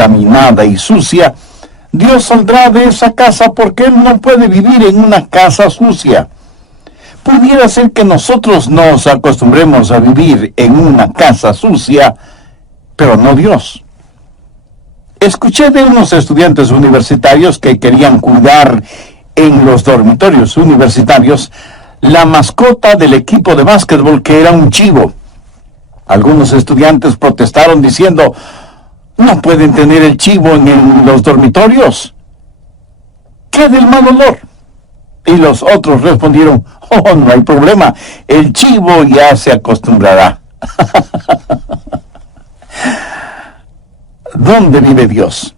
contaminada y sucia, Dios saldrá de esa casa porque Él no puede vivir en una casa sucia. Pudiera ser que nosotros nos acostumbremos a vivir en una casa sucia, pero no Dios. Escuché de unos estudiantes universitarios que querían cuidar en los dormitorios universitarios la mascota del equipo de básquetbol, que era un chivo. Algunos estudiantes protestaron diciendo: no pueden tener el chivo en los dormitorios. ¿Qué del mal olor? Y los otros respondieron: oh, no hay problema, el chivo ya se acostumbrará. ¿Dónde vive Dios?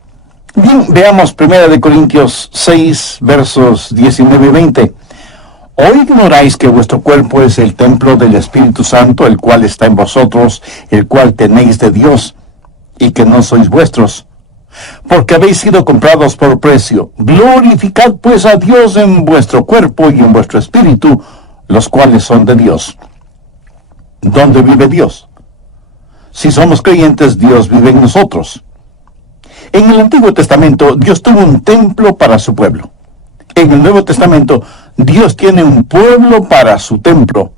Bien, veamos 1 Corintios 6, versos 19 y 20. ¿O ignoráis que vuestro cuerpo es el templo del Espíritu Santo, el cual está en vosotros, el cual tenéis de Dios, y que no sois vuestros? Porque habéis sido comprados por precio. Glorificad pues a Dios en vuestro cuerpo y en vuestro espíritu, los cuales son de Dios. ¿Dónde vive Dios? Si somos creyentes, Dios vive en nosotros. En el Antiguo Testamento, Dios tuvo un templo para su pueblo. En el Nuevo Testamento, Dios tiene un pueblo para su templo.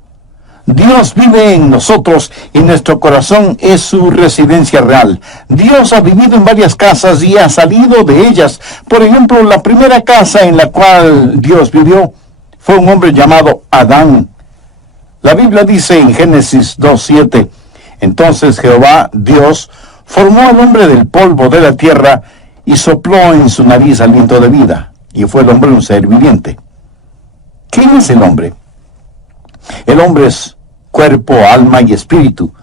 Dios vive en nosotros y nuestro corazón es su residencia real. Dios ha vivido en varias casas y ha salido de ellas. Por ejemplo, la primera casa en la cual Dios vivió fue un hombre llamado Adán. La Biblia dice en Génesis 2:7, entonces Jehová, Dios, formó al hombre del polvo de la tierra y sopló en su nariz aliento de vida, y fue el hombre un ser viviente. ¿Quién es el hombre? El hombre es cuerpo, alma y espíritu.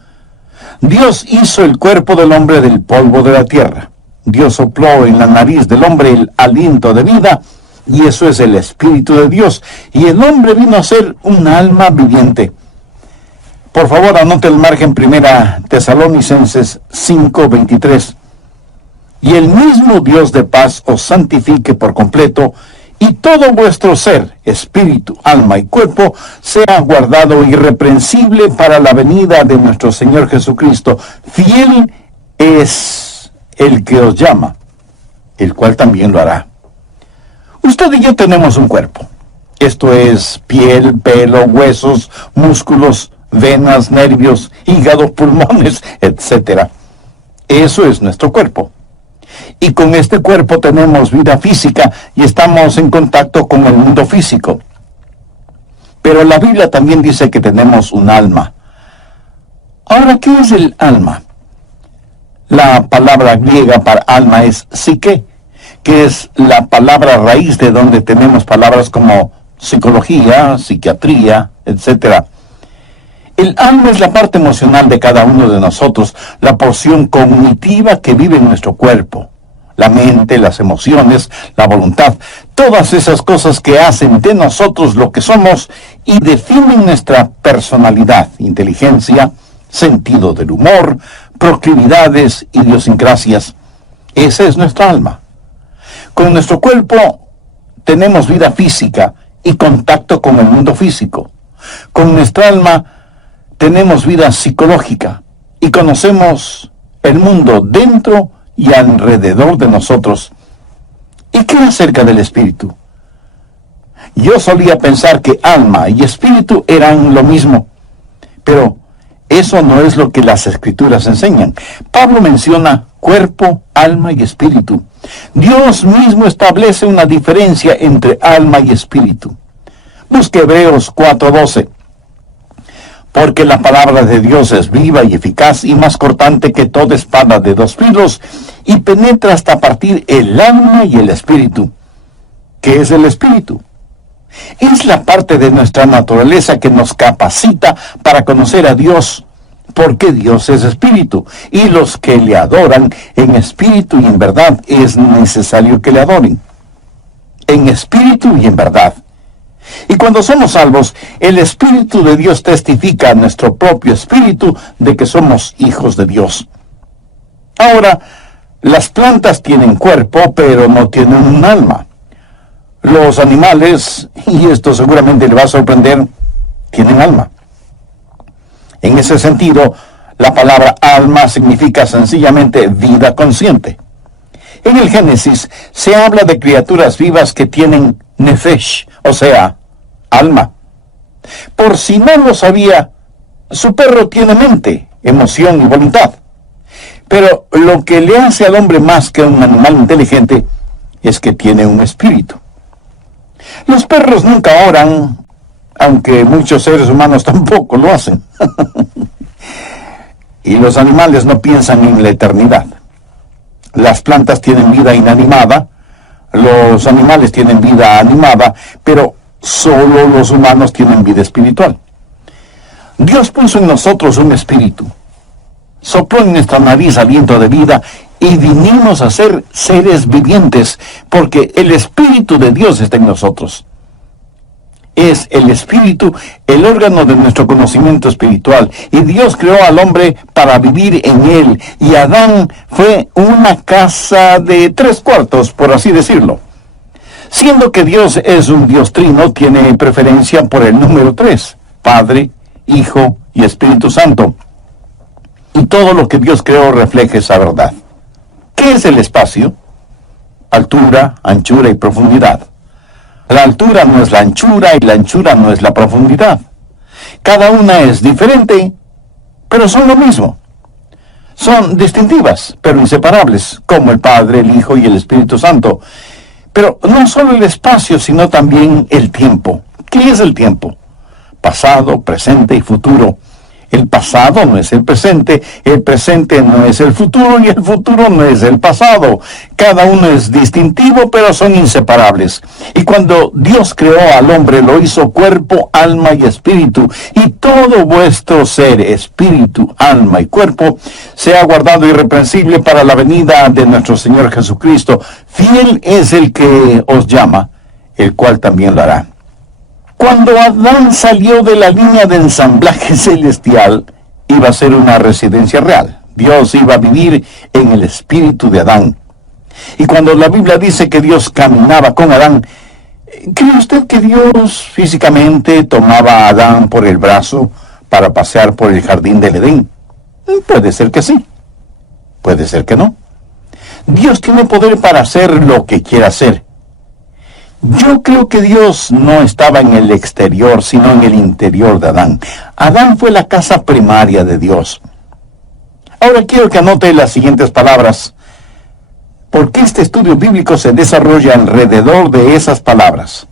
Dios hizo el cuerpo del hombre del polvo de la tierra. Dios sopló en la nariz del hombre el aliento de vida, y eso es el Espíritu de Dios. Y el hombre vino a ser un alma viviente. Por favor, anote el margen 1 Tesalonicenses 5:23. Y el mismo Dios de paz os santifique por completo, y todo vuestro ser, espíritu, alma y cuerpo, sea guardado irreprensible para la venida de nuestro Señor Jesucristo. Fiel es el que os llama, el cual también lo hará. Usted y yo tenemos un cuerpo. Esto es piel, pelo, huesos, músculos, venas, nervios, hígado, pulmones, etc. Eso es nuestro cuerpo. Y con este cuerpo tenemos vida física y estamos en contacto con el mundo físico. Pero la Biblia también dice que tenemos un alma. Ahora, ¿qué es el alma? La palabra griega para alma es psique, que es la palabra raíz de donde tenemos palabras como psicología, psiquiatría, etc. El alma es la parte emocional de cada uno de nosotros, la porción cognitiva que vive en nuestro cuerpo. La mente, las emociones, la voluntad, todas esas cosas que hacen de nosotros lo que somos y definen nuestra personalidad, inteligencia, sentido del humor, proclividades, idiosincrasias. Esa es nuestra alma. Con nuestro cuerpo tenemos vida física y contacto con el mundo físico. Con nuestra alma tenemos vida psicológica y conocemos el mundo dentro y alrededor de nosotros. ¿Y qué acerca del espíritu? Yo solía pensar que alma y espíritu eran lo mismo, pero eso no es lo que las Escrituras enseñan. Pablo menciona cuerpo, alma y espíritu. Dios mismo establece una diferencia entre alma y espíritu. Busque Hebreos 4:12. Porque la palabra de Dios es viva y eficaz y más cortante que toda espada de dos filos, y penetra hasta partir el alma y el espíritu. ¿Qué es el espíritu? Es la parte de nuestra naturaleza que nos capacita para conocer a Dios, porque Dios es espíritu, y los que le adoran en espíritu y en verdad es necesario que le adoren. En espíritu y en verdad. Y cuando somos salvos, el Espíritu de Dios testifica a nuestro propio espíritu de que somos hijos de Dios. Ahora, las plantas tienen cuerpo, pero no tienen un alma. Los animales, y esto seguramente le va a sorprender, tienen alma. En ese sentido, la palabra alma significa sencillamente vida consciente. En el Génesis se habla de criaturas vivas que tienen nefesh, o sea, alma. Por si no lo sabía, su perro tiene mente, emoción y voluntad. Pero lo que le hace al hombre más que un animal inteligente es que tiene un espíritu. Los perros nunca oran, aunque muchos seres humanos tampoco lo hacen. Y los animales no piensan en la eternidad. Las plantas tienen vida inanimada, los animales tienen vida animada, pero solo los humanos tienen vida espiritual. Dios puso en nosotros un espíritu, sopló en nuestra nariz aliento de vida y vinimos a ser seres vivientes, porque el Espíritu de Dios está en nosotros. Es el Espíritu el órgano de nuestro conocimiento espiritual, y Dios creó al hombre para vivir en él, y Adán fue una casa de 3/4, por así decirlo. Siendo que Dios es un Dios trino, tiene preferencia por el número 3, Padre, Hijo y Espíritu Santo. Y todo lo que Dios creó refleja esa verdad. ¿Qué es el espacio? Altura, anchura y profundidad. La altura no es la anchura y la anchura no es la profundidad. Cada una es diferente, pero son lo mismo. Son distintivas, pero inseparables, como el Padre, el Hijo y el Espíritu Santo. Pero no solo el espacio, sino también el tiempo. ¿Qué es el tiempo? Pasado, presente y futuro. El pasado no es el presente no es el futuro y el futuro no es el pasado. Cada uno es distintivo, pero son inseparables. Y cuando Dios creó al hombre, lo hizo cuerpo, alma y espíritu. Y todo vuestro ser, espíritu, alma y cuerpo, sea guardado irreprensible para la venida de nuestro Señor Jesucristo. Fiel es el que os llama, el cual también lo hará. Cuando Adán salió de la línea de ensamblaje celestial, iba a ser una residencia real. Dios iba a vivir en el espíritu de Adán. Y cuando la Biblia dice que Dios caminaba con Adán, ¿cree usted que Dios físicamente tomaba a Adán por el brazo para pasear por el jardín del Edén? Puede ser que sí, puede ser que no. Dios tiene poder para hacer lo que quiera hacer. Yo creo que Dios no estaba en el exterior, sino en el interior de Adán. Adán fue la casa primaria de Dios. Ahora quiero que anote las siguientes palabras, porque este estudio bíblico se desarrolla alrededor de esas palabras: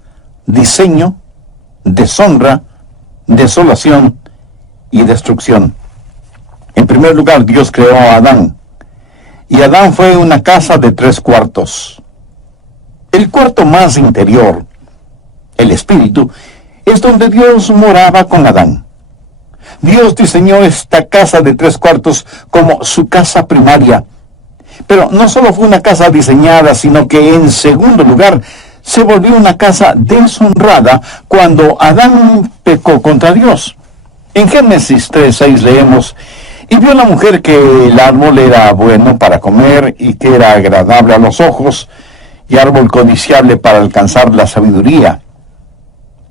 diseño, deshonra, desolación y destrucción. En primer lugar, Dios creó a Adán, y Adán fue una casa de 3/4. El cuarto más interior, el espíritu, es donde Dios moraba con Adán. Dios diseñó esta casa de 3/4 como su casa primaria. Pero no solo fue una casa diseñada, sino que en segundo lugar se volvió una casa deshonrada cuando Adán pecó contra Dios. En Génesis 3:6 leemos: y vio la mujer que el árbol era bueno para comer y que era agradable a los ojos, y árbol codiciable para alcanzar la sabiduría.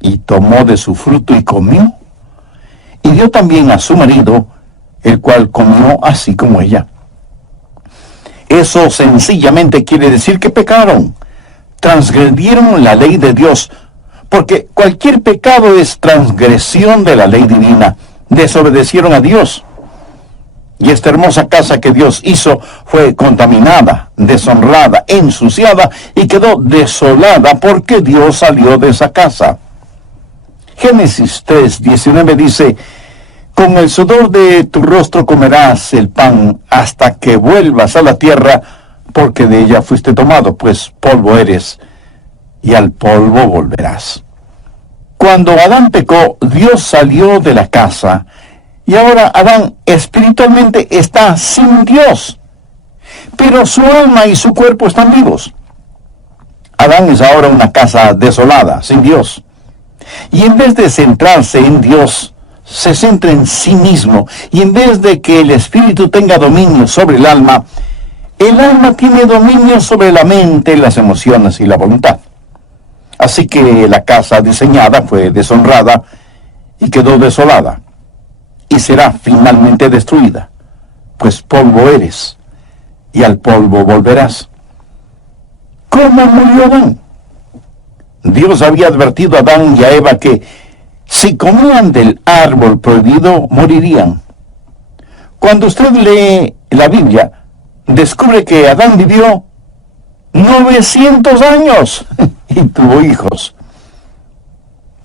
Y tomó de su fruto y comió, y dio también a su marido, el cual comió así como ella. Eso sencillamente quiere decir que pecaron, transgredieron la ley de Dios, porque cualquier pecado es transgresión de la ley divina. Desobedecieron a Dios. Y esta hermosa casa que Dios hizo fue contaminada, deshonrada, ensuciada y quedó desolada porque Dios salió de esa casa. Génesis 3:19 dice: con el sudor de tu rostro comerás el pan hasta que vuelvas a la tierra, porque de ella fuiste tomado, pues polvo eres, y al polvo volverás. Cuando Adán pecó, Dios salió de la casa, y ahora Adán espiritualmente está sin Dios, pero su alma y su cuerpo están vivos. Adán es ahora una casa desolada, sin Dios. Y en vez de centrarse en Dios, se centra en sí mismo. Y en vez de que el espíritu tenga dominio sobre el alma tiene dominio sobre la mente, las emociones y la voluntad. Así que la casa diseñada fue deshonrada y quedó desolada. Y será finalmente destruida, pues polvo eres, y al polvo volverás. ¿Cómo murió Adán? Dios había advertido a Adán y a Eva que si comían del árbol prohibido, morirían. Cuando usted lee la Biblia, descubre que Adán vivió 900 años y tuvo hijos.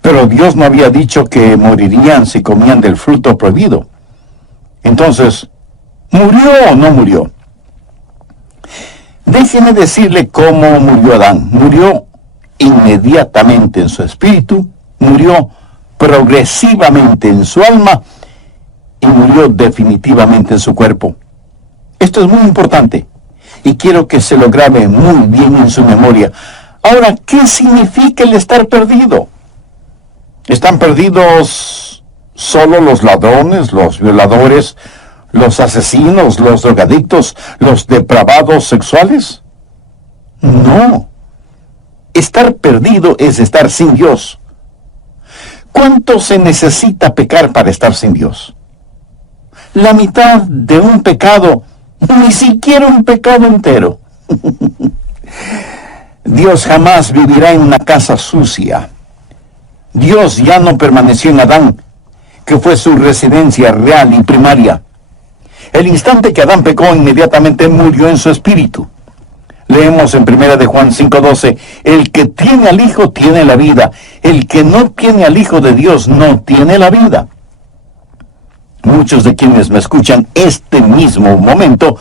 Pero Dios no había dicho que morirían si comían del fruto prohibido. Entonces, ¿murió o no murió? Déjeme decirle cómo murió Adán. Murió inmediatamente en su espíritu, murió progresivamente en su alma y murió definitivamente en su cuerpo. Esto es muy importante y quiero que se lo grabe muy bien en su memoria. Ahora, ¿qué significa el estar perdido? ¿Están perdidos solo los ladrones, los violadores, los asesinos, los drogadictos, los depravados sexuales? No. Estar perdido es estar sin Dios. ¿Cuánto se necesita pecar para estar sin Dios? La mitad de un pecado, ni siquiera un pecado entero. Dios jamás vivirá en una casa sucia. Dios ya no permaneció en Adán, que fue su residencia real y primaria. El instante que Adán pecó, inmediatamente murió en su espíritu. Leemos en 1 de Juan 5:12, el que tiene al Hijo tiene la vida, el que no tiene al Hijo de Dios no tiene la vida. Muchos de quienes me escuchan este mismo momento,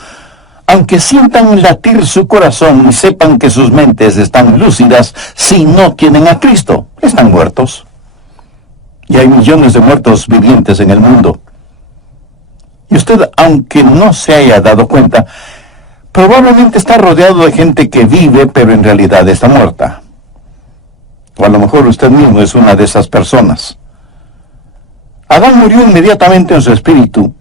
aunque sientan latir su corazón y sepan que sus mentes están lúcidas, si no tienen a Cristo, están muertos. Y hay millones de muertos vivientes en el mundo. Y usted, aunque no se haya dado cuenta, probablemente está rodeado de gente que vive, pero en realidad está muerta. O a lo mejor usted mismo es una de esas personas. Adán murió inmediatamente en su espíritu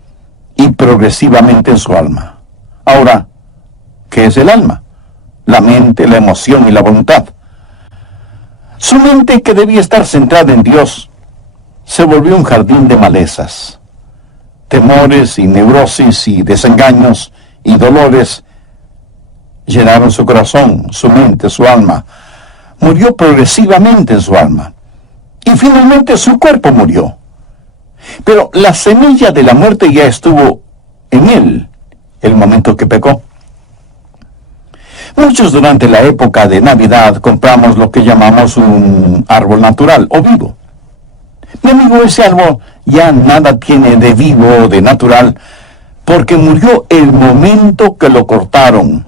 y progresivamente en su alma. Ahora, ¿qué es el alma? La mente, la emoción y la voluntad. Su mente, que debía estar centrada en Dios, se volvió un jardín de malezas. Temores y neurosis y desengaños y dolores llenaron su corazón, su mente, su alma. Murió progresivamente en su alma. Y finalmente su cuerpo murió. Pero la semilla de la muerte ya estuvo en él el momento que pecó. Muchos durante la época de Navidad compramos lo que llamamos un árbol natural o vivo. Mi amigo, ese árbol ya nada tiene de vivo o de natural porque murió el momento que lo cortaron.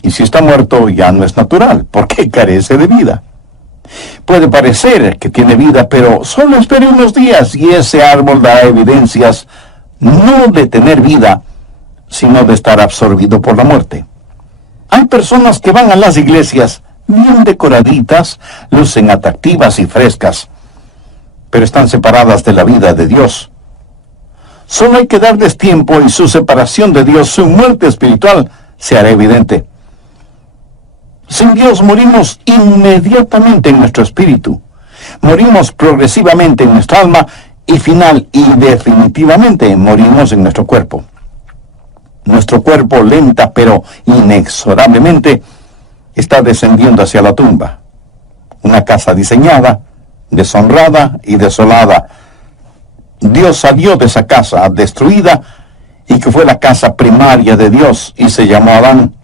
Y si está muerto ya no es natural porque carece de vida. Puede parecer que tiene vida, pero solo espere unos días y ese árbol dará evidencias no de tener vida, sino de estar absorbido por la muerte. Hay personas que van a las iglesias bien decoraditas, lucen atractivas y frescas, pero están separadas de la vida de Dios. Solo hay que darles tiempo y su separación de Dios, su muerte espiritual, se hará evidente. Sin Dios morimos inmediatamente en nuestro espíritu. Morimos progresivamente en nuestra alma y final y definitivamente morimos en nuestro cuerpo. Nuestro cuerpo lenta pero inexorablemente está descendiendo hacia la tumba. Una casa diseñada, deshonrada y desolada. Dios salió de esa casa destruida y que fue la casa primaria de Dios y se llamó Adán.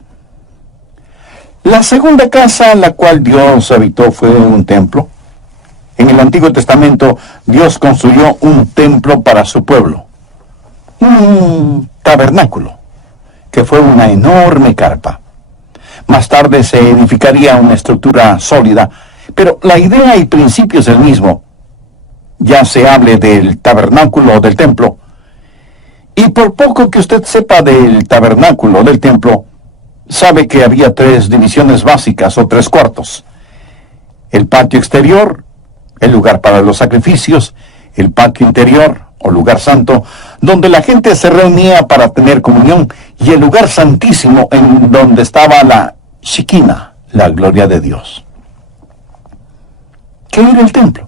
La segunda casa en la cual Dios habitó fue un templo. En el Antiguo Testamento, Dios construyó un templo para su pueblo. Un tabernáculo, que fue una enorme carpa. Más tarde se edificaría una estructura sólida, pero la idea y principio es el mismo. Ya se hable del tabernáculo o del templo. Y por poco que usted sepa del tabernáculo o del templo, sabe que había 3 divisiones básicas o 3 cuartos. El patio exterior, el lugar para los sacrificios, el patio interior o lugar santo, donde la gente se reunía para tener comunión, y el lugar santísimo en donde estaba la Shekinah, la gloria de Dios. ¿Qué era el templo?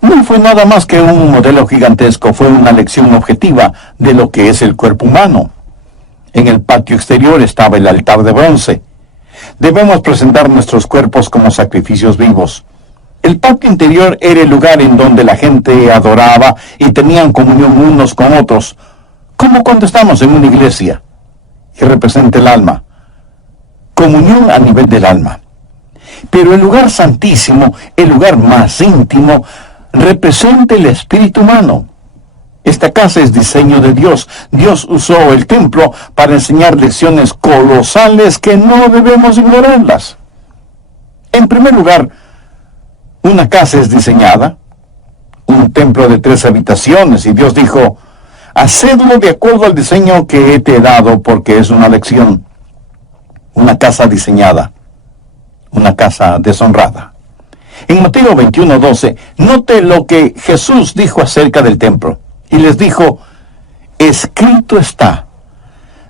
No fue nada más que un modelo gigantesco, fue una lección objetiva de lo que es el cuerpo humano. En el patio exterior estaba el altar de bronce. debemos presentar nuestros cuerpos como sacrificios vivos. El patio interior era el lugar en donde la gente adoraba y tenían comunión unos con otros, como cuando estamos en una iglesia, y representa el alma. Comunión a nivel del alma. Pero el lugar santísimo, el lugar más íntimo, representa el espíritu humano. Esta casa es diseño de Dios. Dios usó el templo para enseñar lecciones colosales que no debemos ignorarlas. En primer lugar, una casa es diseñada, un templo de 3 habitaciones, y Dios dijo, hacedlo de acuerdo al diseño que te he dado, porque es una lección. Una casa diseñada, una casa deshonrada. En Mateo 21:12, note lo que Jesús dijo acerca del templo. Y les dijo, escrito está,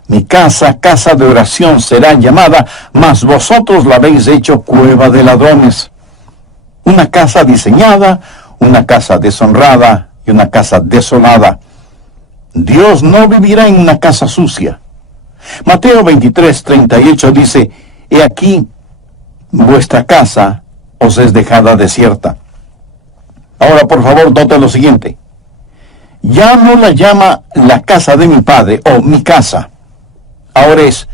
mi casa, casa de oración será llamada, mas vosotros la habéis hecho cueva de ladrones. Una casa diseñada, una casa deshonrada y una casa desolada. Dios no vivirá en una casa sucia. Mateo 23:38 dice, he aquí, vuestra casa os es dejada desierta. Ahora, por favor, note lo siguiente. Ya no la llama la casa de mi padre o mi casa. Ahora es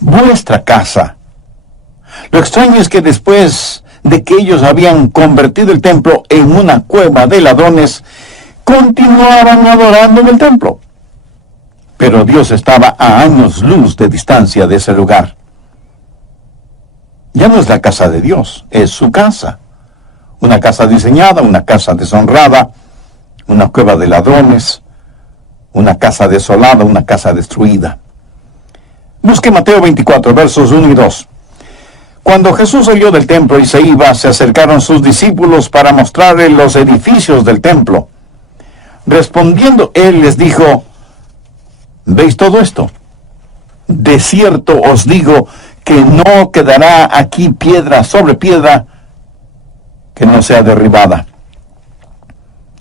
vuestra casa. Lo extraño es que después de que ellos habían convertido el templo en una cueva de ladrones, continuaban adorando en el templo. Pero Dios estaba a años luz de distancia de ese lugar. Ya no es la casa de Dios, es su casa. Una casa diseñada, una casa deshonrada, una cueva de ladrones, una casa desolada, una casa destruida. Busque Mateo 24, versos 1 y 2. Cuando Jesús salió del templo y se iba, se acercaron sus discípulos para mostrarle los edificios del templo. Respondiendo él les dijo, ¿veis todo esto? De cierto os digo que no quedará aquí piedra sobre piedra que no sea derribada.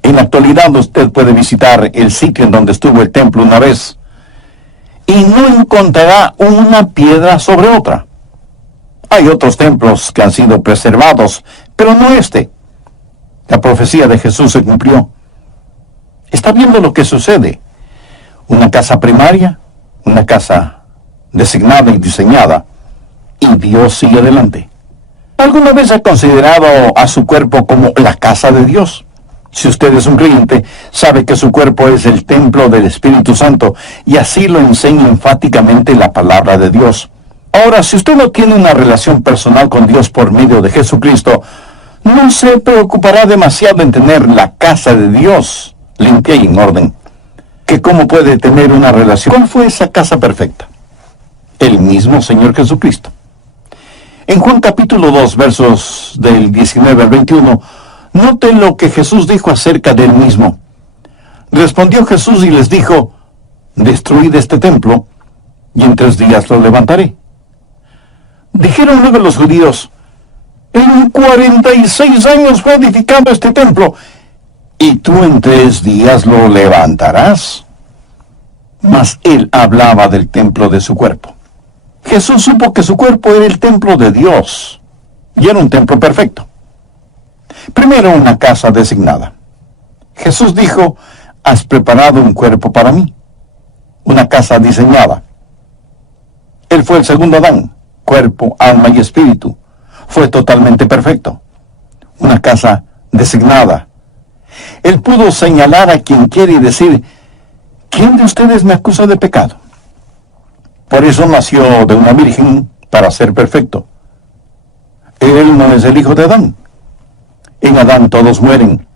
En la actualidad usted puede visitar el sitio en donde estuvo el templo una vez y no encontrará una piedra sobre otra. Hay otros templos que han sido preservados, pero no este. La profecía de Jesús se cumplió. Está viendo lo que sucede. Una casa primaria, una casa designada y diseñada, y Dios sigue adelante. ¿Alguna vez ha considerado a su cuerpo como la casa de Dios? Si usted es un creyente, sabe que su cuerpo es el templo del Espíritu Santo, y así lo enseña enfáticamente la palabra de Dios. Ahora, si usted no tiene una relación personal con Dios por medio de Jesucristo, no se preocupará demasiado en tener la casa de Dios limpia y en orden. ¿Que cómo puede tener una relación? ¿Cuál fue esa casa perfecta? El mismo Señor Jesucristo. En Juan capítulo 2, versos del 19 al 21, note lo que Jesús dijo acerca del mismo. Respondió Jesús y les dijo, destruid este templo, y en 3 días lo levantaré. Dijeron luego los judíos, en 46 años fue edificado este templo, y tú en 3 días lo levantarás. Mas él hablaba del templo de su cuerpo. Jesús supo que su cuerpo era el templo de Dios, y era un templo perfecto. Primero, una casa designada. Jesús dijo, has preparado un cuerpo para mí, una casa diseñada. Él fue el segundo Adán, cuerpo, alma y espíritu. Fue totalmente perfecto. Una casa designada. Él pudo señalar a quien quiere y decir, ¿quién de ustedes me acusa de pecado? Por eso nació de una virgen para ser perfecto. Él no es el hijo de Adán. En Adán todos mueren.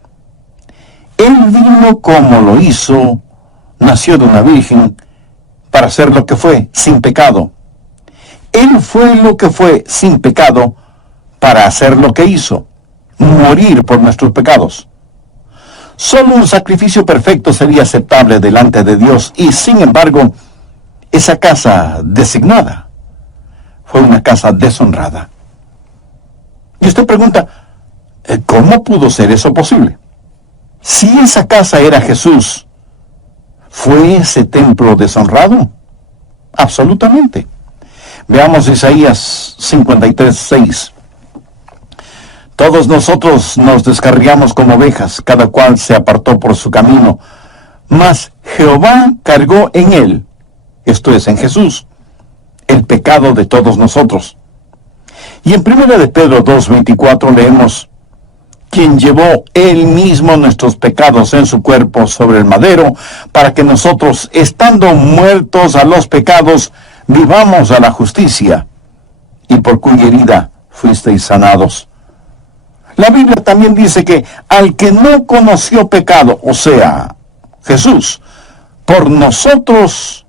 Él vino como lo hizo, nació de una virgen para ser lo que fue, sin pecado. Él fue lo que fue, sin pecado, para hacer lo que hizo, morir por nuestros pecados. Solo un sacrificio perfecto sería aceptable delante de Dios, y sin embargo, esa casa designada fue una casa deshonrada. Y usted pregunta, ¿cómo pudo ser eso posible? Si esa casa era Jesús, ¿fue ese templo deshonrado? Absolutamente. Veamos Isaías 53:6. Todos nosotros nos descarriamos como ovejas, cada cual se apartó por su camino, mas Jehová cargó en él, esto es, en Jesús, el pecado de todos nosotros. Y en 1 de Pedro 2:24 leemos: quien llevó él mismo nuestros pecados en su cuerpo sobre el madero, para que nosotros, estando muertos a los pecados, vivamos a la justicia, y por cuya herida fuisteis sanados. La Biblia también dice que al que no conoció pecado, o sea, Jesús, por nosotros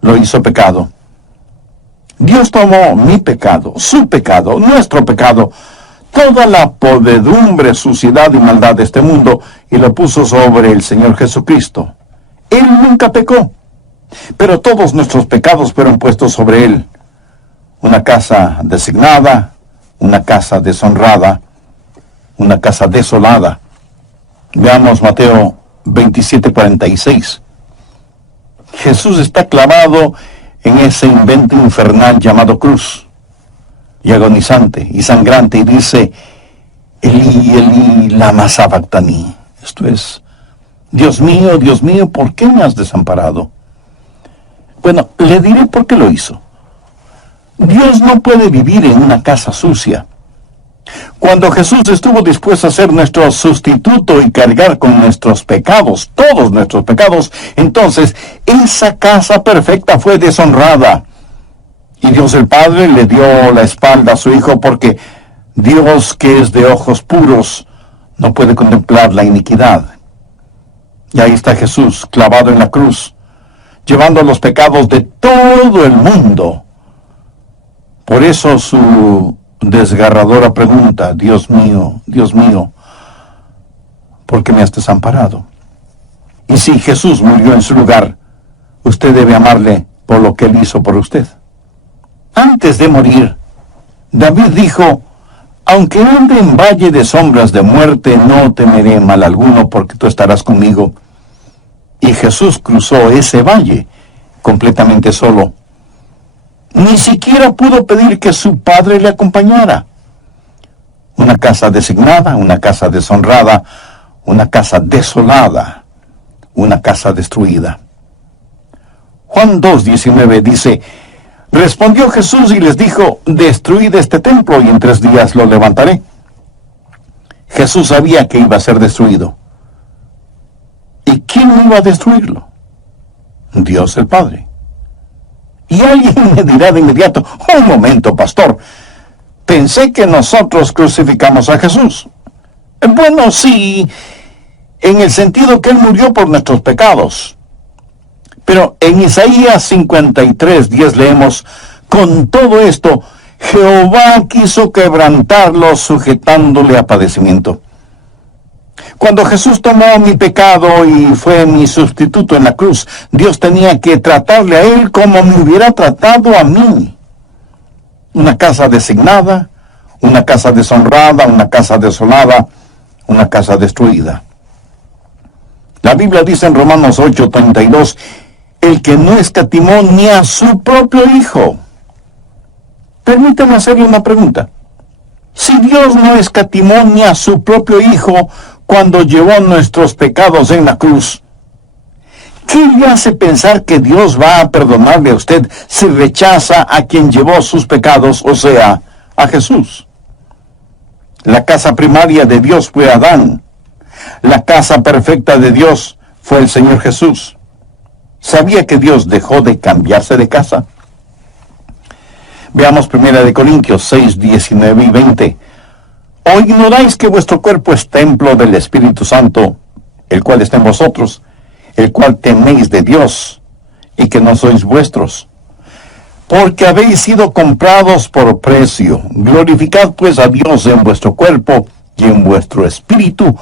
lo hizo pecado. Dios tomó mi pecado, su pecado, nuestro pecado, toda la podredumbre, suciedad y maldad de este mundo, y lo puso sobre el Señor Jesucristo. Él nunca pecó, pero todos nuestros pecados fueron puestos sobre Él. Una casa designada, una casa deshonrada, una casa desolada. Veamos Mateo 27:46. Jesús está clavado en ese invento infernal llamado cruz, y agonizante y sangrante, y dice: Elí, Elí, lama sabactani. Esto es: Dios mío, ¿por qué me has desamparado? Bueno, le diré por qué lo hizo. Dios no puede vivir en una casa sucia. Cuando Jesús estuvo dispuesto a ser nuestro sustituto y cargar con nuestros pecados, todos nuestros pecados, entonces esa casa perfecta fue deshonrada. Y Dios el Padre le dio la espalda a su Hijo, porque Dios, que es de ojos puros, no puede contemplar la iniquidad. Y ahí está Jesús, clavado en la cruz, llevando los pecados de todo el mundo. Por eso su desgarradora pregunta: Dios mío, ¿por qué me has desamparado? Y si Jesús murió en su lugar, usted debe amarle por lo que Él hizo por usted. Antes de morir, David dijo: aunque ande en valle de sombras de muerte, no temeré mal alguno, porque tú estarás conmigo. Y Jesús cruzó ese valle completamente solo. Ni siquiera pudo pedir que su Padre le acompañara. Una casa designada, una casa deshonrada, una casa desolada, una casa destruida. Juan 2:19 dice: respondió Jesús y les dijo: destruid este templo y en 3 días lo levantaré. Jesús sabía que iba a ser destruido. ¿Y quién iba a destruirlo? Dios el Padre. Y alguien me dirá de inmediato: un momento, pastor, pensé que nosotros crucificamos a Jesús. Bueno, sí, en el sentido que Él murió por nuestros pecados. Pero en Isaías 53:10 leemos: con todo esto, Jehová quiso quebrantarlo, sujetándole a padecimiento. Cuando Jesús tomó mi pecado y fue mi sustituto en la cruz, Dios tenía que tratarle a Él como me hubiera tratado a mí. Una casa designada, una casa deshonrada, una casa desolada, una casa destruida. La Biblia dice en Romanos 8:32: el que no escatimó ni a su propio Hijo. Permítame hacerle una pregunta. Si Dios no escatimó ni a su propio Hijo cuando llevó nuestros pecados en la cruz, ¿qué le hace pensar que Dios va a perdonarle a usted si rechaza a quien llevó sus pecados, o sea, a Jesús? La casa primaria de Dios fue Adán. La casa perfecta de Dios fue el Señor Jesús. ¿Sabía que Dios dejó de cambiarse de casa? Veamos 1 Corintios 6, 19 y 20. ¿O ignoráis que vuestro cuerpo es templo del Espíritu Santo, el cual está en vosotros, el cual teméis de Dios, y que no sois vuestros? Porque habéis sido comprados por precio. Glorificad pues a Dios en vuestro cuerpo y en vuestro espíritu,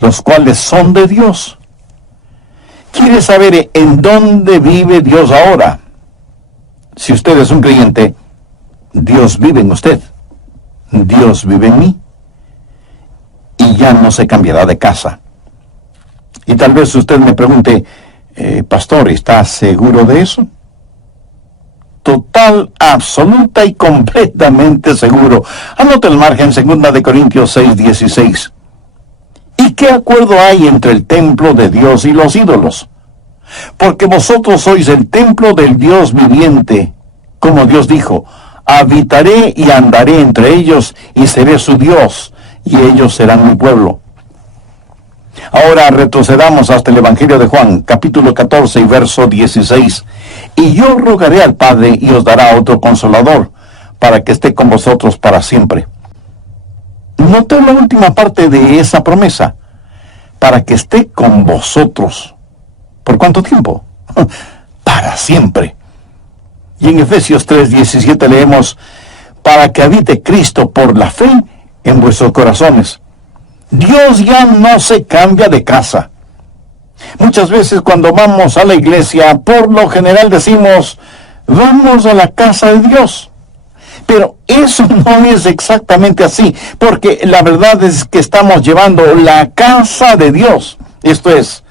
los cuales son de Dios. ¿Quiere saber en dónde vive Dios ahora? Si usted es un creyente, Dios vive en usted. Dios vive en mí. Y ya no se cambiará de casa. Y tal vez usted me pregunte: pastor, ¿está seguro de eso? total, absoluta y completamente seguro. Anota el margen, 2 Corintios 6:16. ¿Y qué acuerdo hay entre el templo de Dios y los ídolos? Porque vosotros sois el templo del Dios viviente, como Dios dijo, habitaré y andaré entre ellos y seré su Dios, y ellos serán mi pueblo. Ahora retrocedamos hasta el Evangelio de Juan, capítulo 14 y verso 16. Y yo rogaré al Padre y os dará otro consolador, para que esté con vosotros para siempre. Notó la última parte de esa promesa, para que esté con vosotros. ¿Por cuánto tiempo? Para siempre. Y en Efesios 3:17 leemos, para que habite Cristo por la fe en vuestros corazones. Dios ya no se cambia de casa. Muchas veces cuando vamos a la iglesia, por lo general decimos, vamos a la casa de Dios. Pero eso no es exactamente así, porque la verdad es que estamos llevando la casa de Dios, esto es,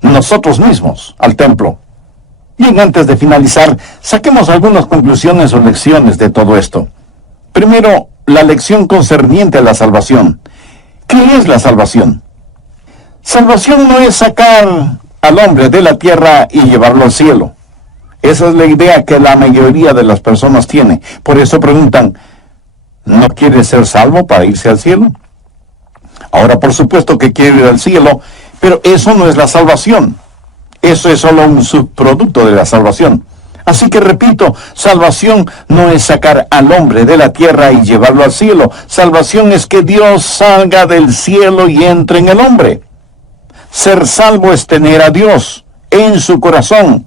nosotros mismos, al templo. Bien, antes de finalizar, saquemos algunas conclusiones o lecciones de todo esto. Primero, la lección concerniente a la salvación. ¿Qué es la salvación? Salvación no es sacar al hombre de la tierra y llevarlo al cielo. Esa es la idea que la mayoría de las personas tiene. Por eso preguntan, ¿no quiere ser salvo para irse al cielo? Ahora, por supuesto que quiere ir al cielo, pero eso no es la salvación. Eso es solo un subproducto de la salvación. Así que repito, salvación no es sacar al hombre de la tierra y llevarlo al cielo. Salvación es que Dios salga del cielo y entre en el hombre. Ser salvo es tener a Dios en su corazón,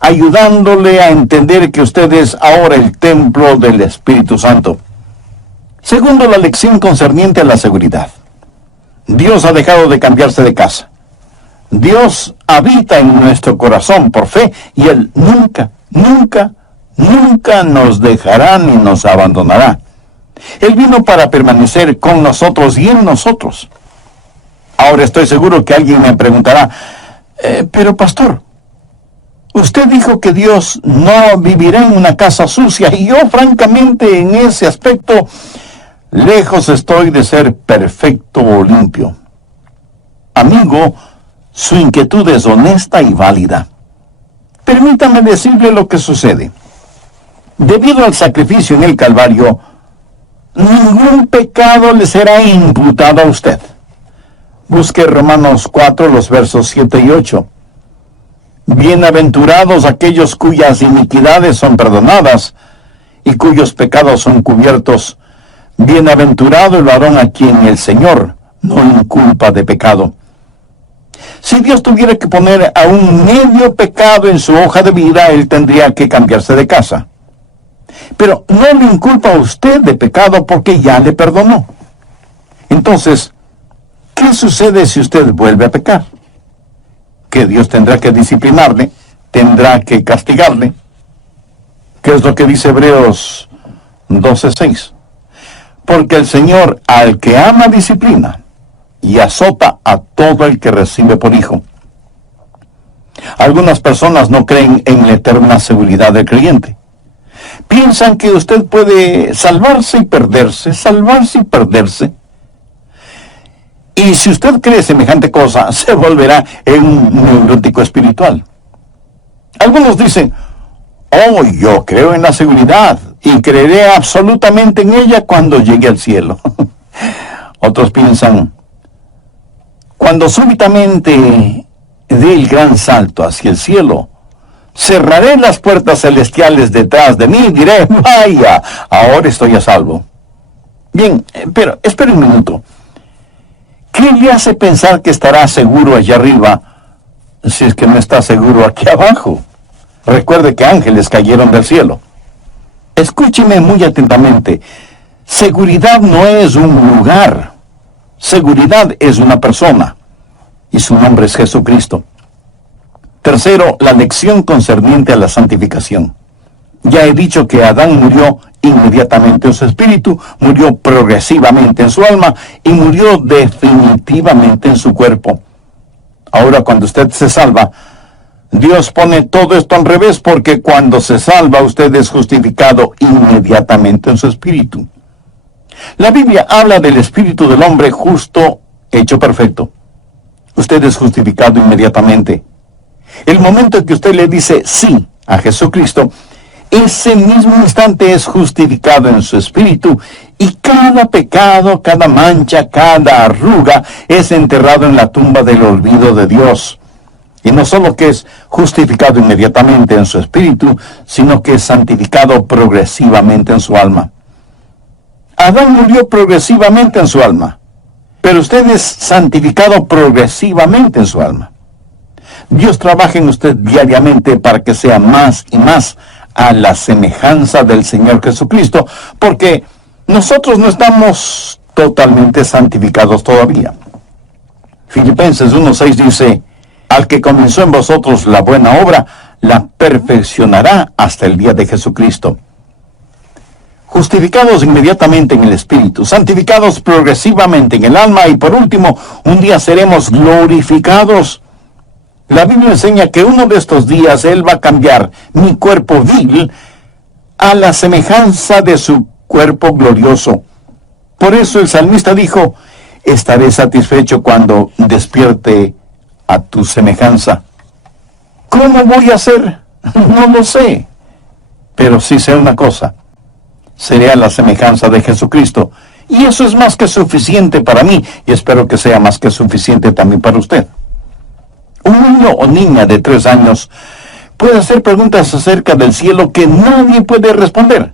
ayudándole a entender que usted es ahora el templo del Espíritu Santo. Segundo, la lección concerniente a la seguridad. Dios ha dejado de cambiarse de casa. Dios habita en nuestro corazón por fe y Él nunca nos dejará ni nos abandonará. Él vino para permanecer con nosotros y en nosotros. Ahora estoy seguro que alguien me preguntará, pero pastor, usted dijo que Dios no vivirá en una casa sucia, y yo francamente en ese aspecto lejos estoy de ser perfecto o limpio. Amigo, su inquietud es honesta y válida. Permítame decirle lo que sucede. Debido al sacrificio en el Calvario, ningún pecado le será imputado a usted. Busque Romanos 4, los versos 7 y 8. Bienaventurados aquellos cuyas iniquidades son perdonadas y cuyos pecados son cubiertos. Bienaventurado el varón a quien el Señor no inculpa de pecado. Si Dios tuviera que poner a un medio pecado en su hoja de vida, Él tendría que cambiarse de casa. Pero no le inculpa a usted de pecado porque ya le perdonó. Entonces, ¿qué sucede si usted vuelve a pecar? Que Dios tendrá que disciplinarle, tendrá que castigarle. ¿Qué es lo que dice Hebreos 12:6? Porque el Señor al que ama disciplina y azota a todo el que recibe por hijo. Algunas personas no creen en la eterna seguridad del creyente. Piensan que usted puede salvarse y perderse, salvarse y perderse. Y si usted cree semejante cosa, se volverá en un neurótico espiritual. Algunos dicen, oh, yo creo en la seguridad y creeré absolutamente en ella cuando llegue al cielo. Otros piensan, cuando súbitamente dé el gran salto hacia el cielo, cerraré las puertas celestiales detrás de mí y diré, vaya, ahora estoy a salvo. Bien, pero espere un minuto. ¿Qué le hace pensar que estará seguro allá arriba si es que no está seguro aquí abajo? Recuerde que ángeles cayeron del cielo. Escúcheme muy atentamente. Seguridad no es un lugar. Seguridad es una persona. Y su nombre es Jesucristo. Tercero, la lección concerniente a la santificación. Ya he dicho que Adán murió inmediatamente en su espíritu, murió progresivamente en su alma y murió definitivamente en su cuerpo. Ahora, cuando usted se salva, Dios pone todo esto al revés porque cuando se salva usted es justificado inmediatamente en su espíritu. La Biblia habla del espíritu del hombre justo, hecho perfecto. Usted es justificado inmediatamente. El momento en que usted le dice sí a Jesucristo, ese mismo instante es justificado en su espíritu y cada pecado, cada mancha, cada arruga es enterrado en la tumba del olvido de Dios. Y no solo que es justificado inmediatamente en su espíritu, sino que es santificado progresivamente en su alma. Adán murió progresivamente en su alma, pero usted es santificado progresivamente en su alma. Dios trabaja en usted diariamente para que sea más y más a la semejanza del Señor Jesucristo, porque nosotros no estamos totalmente santificados todavía. Filipenses 1:6 dice, al que comenzó en vosotros la buena obra, la perfeccionará hasta el día de Jesucristo. Justificados inmediatamente en el Espíritu, santificados progresivamente en el alma y por último, un día seremos glorificados. La Biblia enseña que uno de estos días Él va a cambiar mi cuerpo vil a la semejanza de su cuerpo glorioso. Por eso el salmista dijo, estaré satisfecho cuando despierte a tu semejanza. ¿Cómo voy a hacer? No lo sé. Pero sí sé una cosa. Seré a la semejanza de Jesucristo. Y eso es más que suficiente para mí. Y espero que sea más que suficiente también para usted. Un niño o niña de 3 años puede hacer preguntas acerca del cielo que nadie puede responder.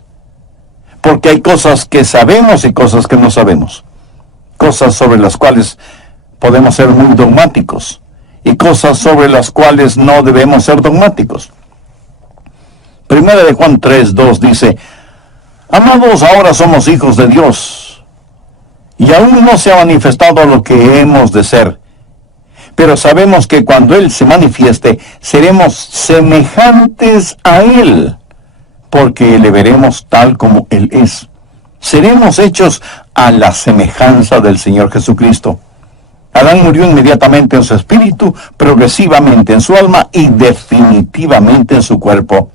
Porque hay cosas que sabemos y cosas que no sabemos. Cosas sobre las cuales podemos ser muy dogmáticos. Y cosas sobre las cuales no debemos ser dogmáticos. Primera de Juan 3:2 dice, amados, ahora somos hijos de Dios, y aún no se ha manifestado lo que hemos de ser. Pero sabemos que cuando Él se manifieste, seremos semejantes a Él, porque le veremos tal como Él es. Seremos hechos a la semejanza del Señor Jesucristo. Adán murió inmediatamente en su espíritu, progresivamente en su alma y definitivamente en su cuerpo.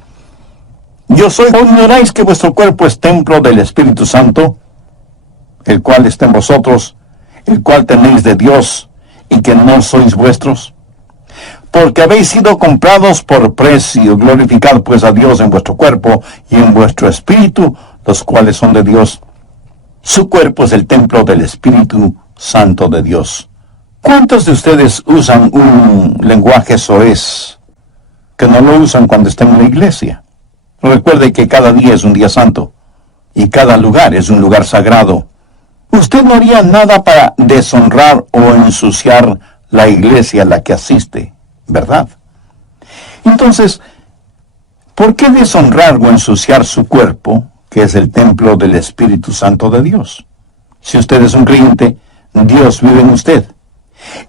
Yo soy, ¿o ignoráis que vuestro cuerpo es templo del Espíritu Santo, el cual está en vosotros, el cual tenéis de Dios, y que no sois vuestros? Porque habéis sido comprados por precio. Glorificad pues a Dios en vuestro cuerpo y en vuestro espíritu, los cuales son de Dios. Su cuerpo es el templo del Espíritu Santo de Dios. ¿Cuántos de ustedes usan un lenguaje soez que no lo usan cuando están en la iglesia? Recuerde que cada día es un día santo y cada lugar es un lugar sagrado. Usted no haría nada para deshonrar o ensuciar la iglesia a la que asiste, ¿verdad? Entonces, ¿por qué deshonrar o ensuciar su cuerpo, que es el templo del Espíritu Santo de Dios? Si usted es un creyente, Dios vive en usted.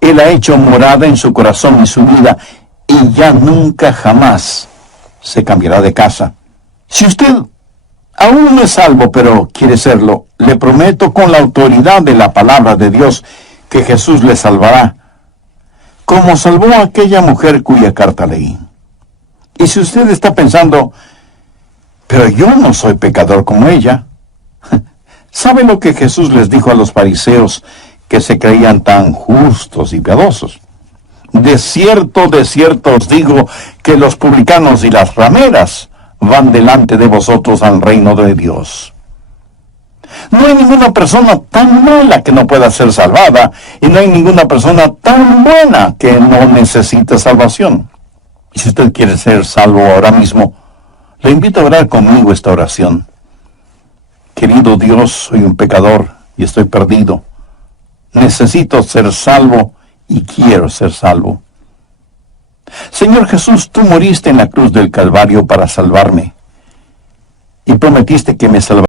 Él ha hecho morada en su corazón y su vida, y ya nunca jamás se cambiará de casa. Si usted aún no es salvo, pero quiere serlo, le prometo con la autoridad de la palabra de Dios que Jesús le salvará, como salvó a aquella mujer cuya carta leí. Y si usted está pensando, pero yo no soy pecador como ella, ¿sabe lo que Jesús les dijo a los fariseos que se creían tan justos y piadosos? De cierto os digo que los publicanos y las rameras van delante de vosotros al reino de Dios. No hay ninguna persona tan mala que no pueda ser salvada, y no hay ninguna persona tan buena que no necesite salvación. Y si usted quiere ser salvo ahora mismo, le invito a orar conmigo esta oración. Querido Dios, soy un pecador y estoy perdido. Necesito ser salvo y quiero ser salvo. Señor Jesús, tú moriste en la cruz del Calvario para salvarme y prometiste que me salvarías.